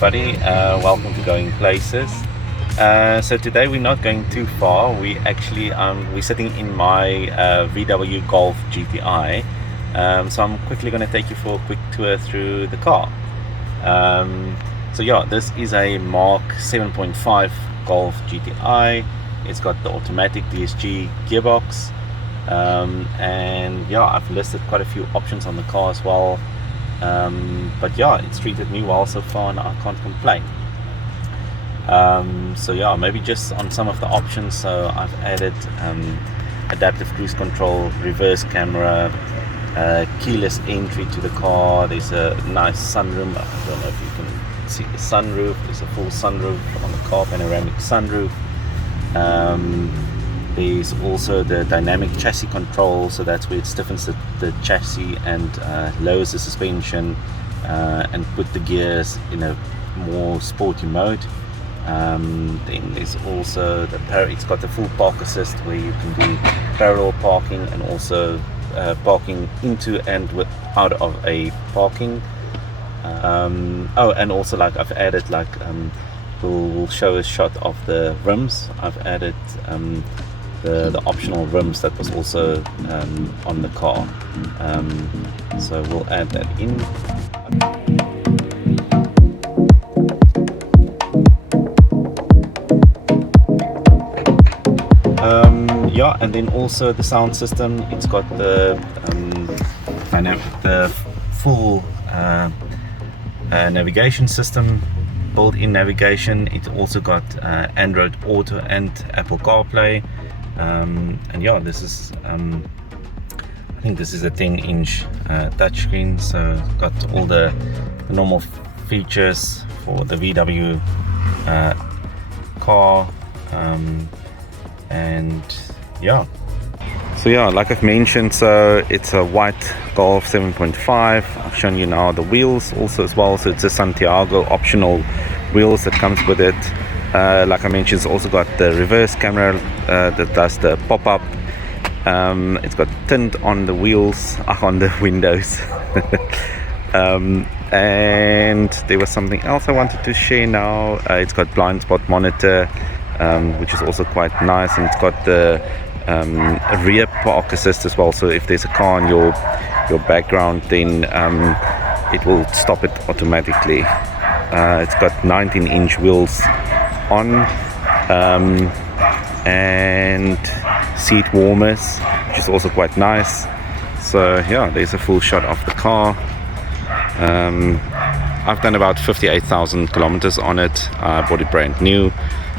everybody, welcome to Going Places. So today we're not going too far. We're sitting in my VW Golf GTI. So I'm quickly going to take you for a quick tour through the car. So yeah, this is a Mark 7.5 Golf GTI. It's got the automatic DSG gearbox, and yeah, I've listed quite a few options on the car as well. But yeah, it's treated me well so far and I can't complain. So yeah, maybe just on some of the options. So I've added adaptive cruise control, reverse camera, keyless entry to the car. There's a nice sunroof. I don't know if you can see the sunroof. There's a full sunroof on the car, panoramic sunroof. There's also the dynamic chassis control, so that's where it stiffens the chassis and lowers the suspension and put the gears in a more sporty mode. Then there's also it's got the full park assist where you can do parallel parking and also parking into and out of a parking. And also like I've added we'll show a shot of the rims. I've added the optional rims that was also on the car, so we'll add that in. Yeah, and then also the sound system. It's got the full navigation system, built-in navigation. It's also got Android Auto and Apple CarPlay. And yeah, this is I think this is a 10-inch touchscreen, so got all the normal features for the VW car, and yeah. So yeah, like I've mentioned, so it's a white Golf 7.5. I've shown you now the wheels also as well, so it's a Santiago optional wheels that comes with it. Like I mentioned, it's also got the reverse camera that does the pop-up. It's got tint on the wheels, on the windows. And there was something else I wanted to share now. It's got blind spot monitor, which is also quite nice, and it's got the rear park assist as well. So if there's a car in your background, then it will stop it automatically. It's got 19-inch wheels on, and seat warmers, which is also quite nice. So yeah, there's a full shot of the car. I've done about 58,000 kilometers on it. I bought it brand new,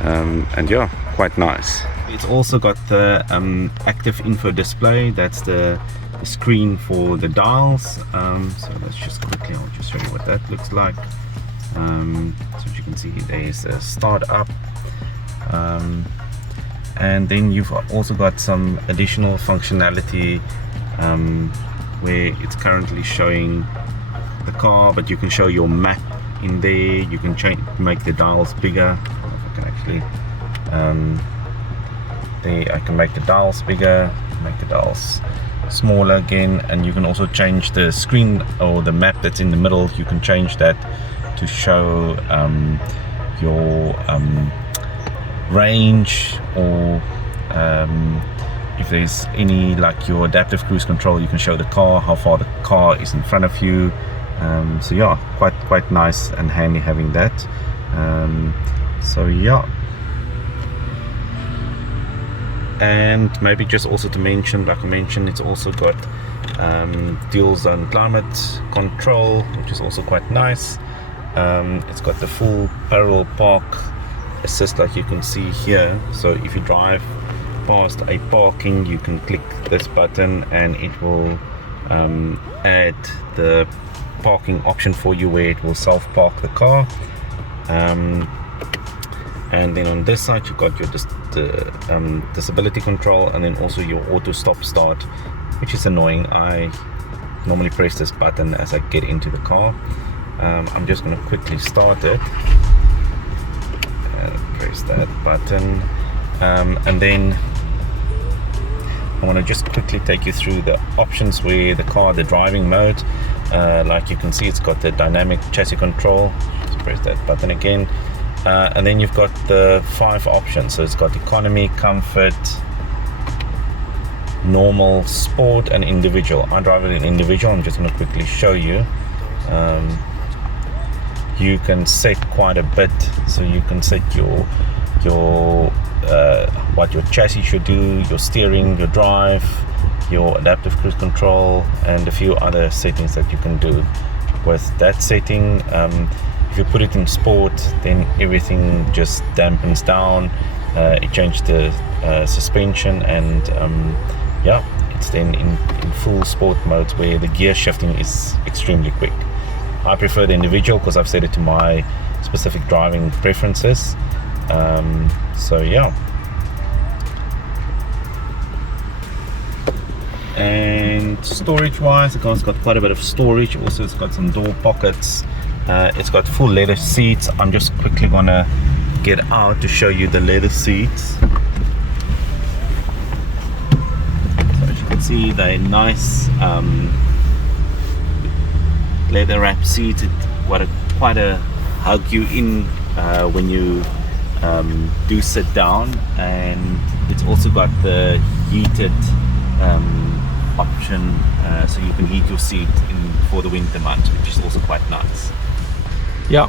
and yeah, quite nice. It's also got the active info display. That's the screen for the dials. So let's just quickly, I'll just show you what that looks like. So as you can see, there's a start up, and then you've also got some additional functionality where it's currently showing the car, but you can show your map in there. You can make the dials bigger. I can actually I can make the dials bigger, make the dials smaller again, and you can also change the screen or the map that's in the middle. You can change that to show your range, or if there's any, like your adaptive cruise control, you can show the car how far the car is in front of you. So yeah, quite nice and handy having that. So yeah, and maybe just also to mention, like I mentioned, it's also got dual zone climate control, which is also quite nice. It's got the full parallel park assist, like you can see here. So if you drive past a parking, you can click this button and it will add the parking option for you, where it will self-park the car. And then on this side, you've got your disability control, and then also your auto stop start, which is annoying. I normally press this button as I get into the car. I'm just going to quickly start it. Press that button, and then I want to just quickly take you through the options where the driving mode, like you can see, it's got the dynamic chassis control. Just press that button again, and then you've got the 5 options. So it's got economy, comfort, normal, sport, and individual. I drive it in individual. I'm just going to quickly show you. You can set quite a bit, so you can set your what your chassis should do, your steering, your drive, your adaptive cruise control, and a few other settings that you can do with that setting. If you put it in sport, then everything just dampens down. It changed the suspension, and yeah, it's then in full sport mode where the gear shifting is extremely quick. I prefer the individual because I've set it to my specific driving preferences. So yeah. And storage wise, the car's got quite a bit of storage. Also, it's got some door pockets. It's got full leather seats. I'm just quickly gonna get out to show you the leather seats. So as you can see, they're nice leather wrap seats. It quite a hug you in when you do sit down, and it's also got the heated option, so you can heat your seat for the winter months, which is also quite nice. Yeah.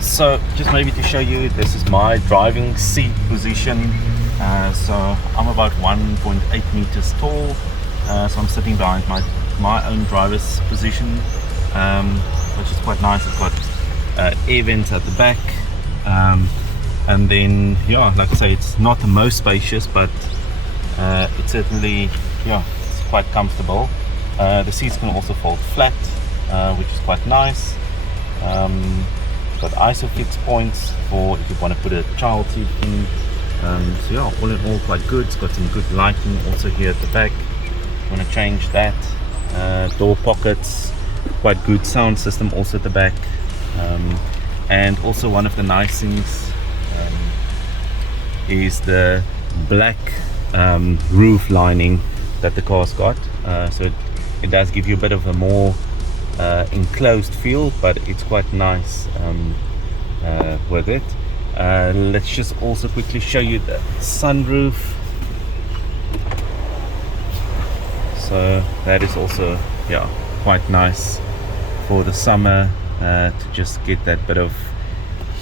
So just maybe to show you, this is my driving seat position. So I'm about 1.8 meters tall. So I'm sitting behind my own driver's position, which is quite nice. It's got air vents at the back, and then yeah, like I say, it's not the most spacious, but it's certainly, yeah, it's quite comfortable. The seats can also fold flat, which is quite nice. Got ISOFIX points for if you want to put a child seat in. So yeah, all in all, quite good. It's got some good lighting also here at the back. Want to change that. Door pockets, quite good sound system also at the back. And also one of the nice things is the black roof lining that the car's got. So it does give you a bit of a more enclosed feel, but it's quite nice with it. Let's just also quickly show you the sunroof. So that is also, yeah, quite nice for the summer, to just get that bit of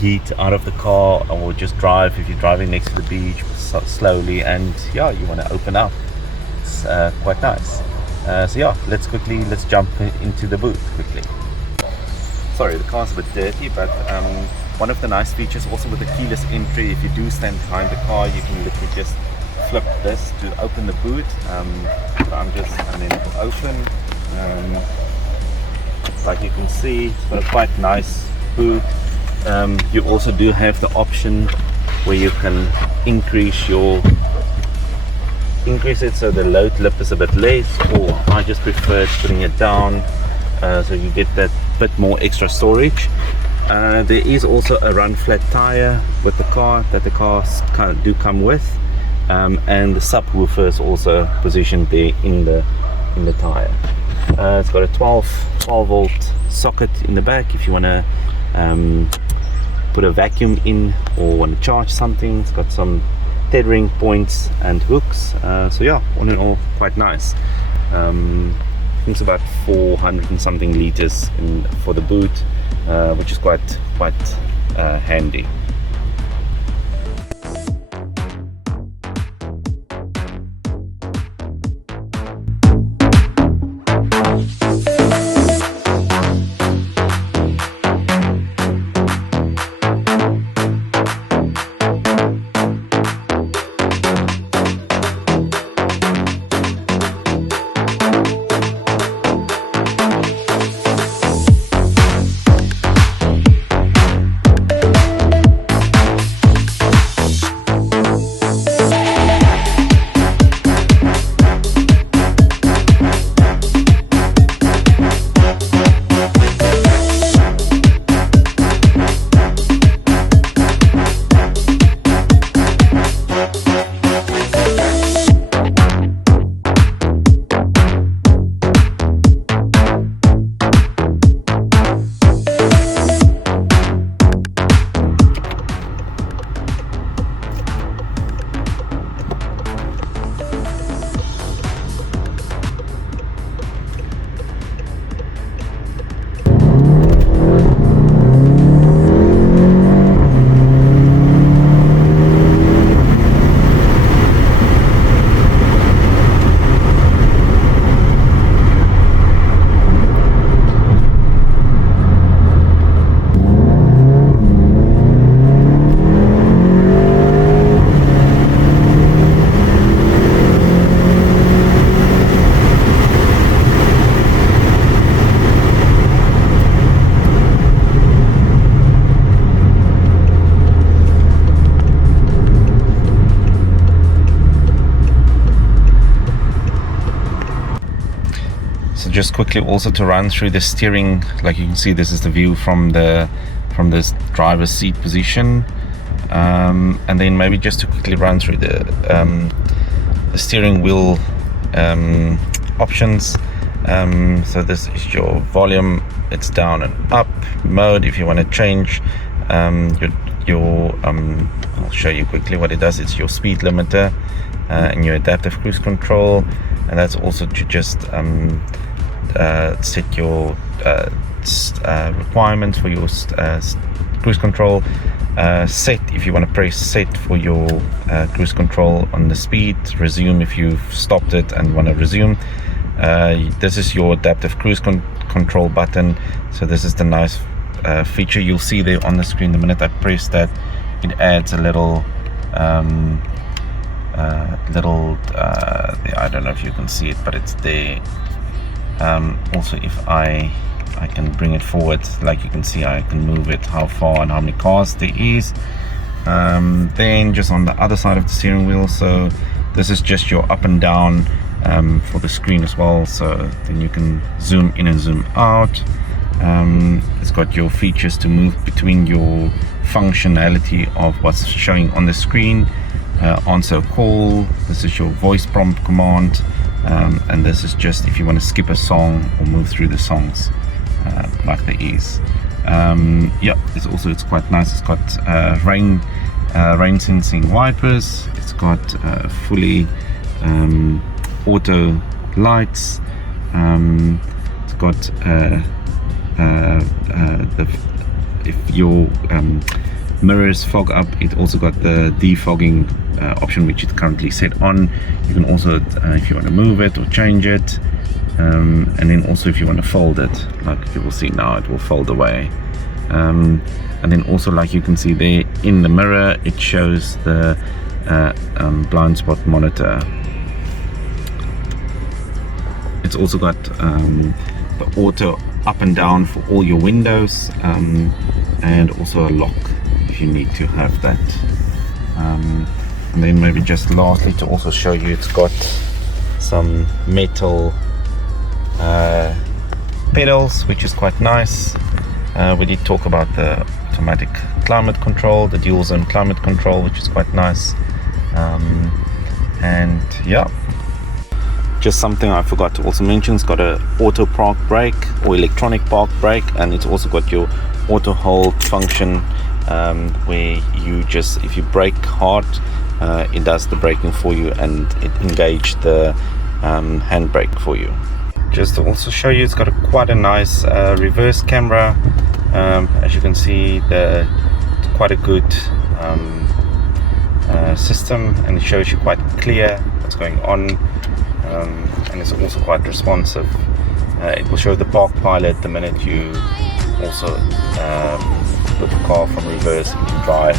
heat out of the car, or just drive if you're driving next to the beach slowly, and yeah, you want to open up. It's quite nice. So yeah, let's jump into the boot quickly. Sorry, the car's a bit dirty, but one of the nice features also with the keyless entry, if you do stand behind the car, you can literally just flip this to open the boot. So and then it will open. Like you can see, it's got a quite nice boot. You also do have the option where you can increase it so the load lip is a bit less, or I just prefer putting it down, so you get that bit more extra storage. There is also a run flat tire with the car that the cars do come with, and the subwoofer is also positioned there in the tire. It's got a 12 volt socket in the back if you want to put a vacuum in or want to charge something. It's got some tethering points and hooks. So yeah, all in all, quite nice. I think it's about 400 and something liters for the boot, which is quite handy. So just quickly also to run through the steering, like you can see, this is the view from this driver's seat position, and then maybe just to quickly run through the steering wheel options. So this is your volume, it's down and up mode. If you want to change your I'll show you quickly what it does. It's your speed limiter and your adaptive cruise control, and that's also to just set your requirements for your cruise control. Set, if you want to press set for your cruise control on the speed. Resume if you've stopped it and want to resume. This is your adaptive cruise control button. So this is the nice feature you'll see there on the screen. The minute I press that, it adds a little I don't know if you can see it, but it's there. Also, if I can bring it forward, like you can see, I can move it how far and how many cars there is. Then just on the other side of the steering wheel, so this is just your up and down for the screen as well, so then you can zoom in and zoom out. It's got your features to move between your functionality of what's showing on the screen. Answer a call, this is your voice prompt command, and this is just if you want to skip a song or move through the songs, like there is. Yeah, it's quite nice. It's got rain sensing wipers. It's got fully auto lights. It's got if your mirrors fog up, it also got the defogging option, which is currently set on. You can also, if you want to move it or change it, and then also if you want to fold it, like you will see now, it will fold away. And then also, like you can see there in the mirror, it shows the blind spot monitor. It's also got the auto up and down for all your windows, and also a lock if you need to have that. And then maybe just lastly to also show you, it's got some metal pedals, which is quite nice. We did talk about the automatic climate control, the dual zone climate control, which is quite nice. And yeah, just something I forgot to also mention, it's got a auto park brake or electronic park brake, and it's also got your auto hold function, where you just, if you brake hard, it does the braking for you and it engages the handbrake for you. Just to also show you, it's got quite a nice reverse camera. As you can see, it's quite a good system, and it shows you quite clear what's going on, and it's also quite responsive. It will show the park pilot the minute you also put the car from reverse and drive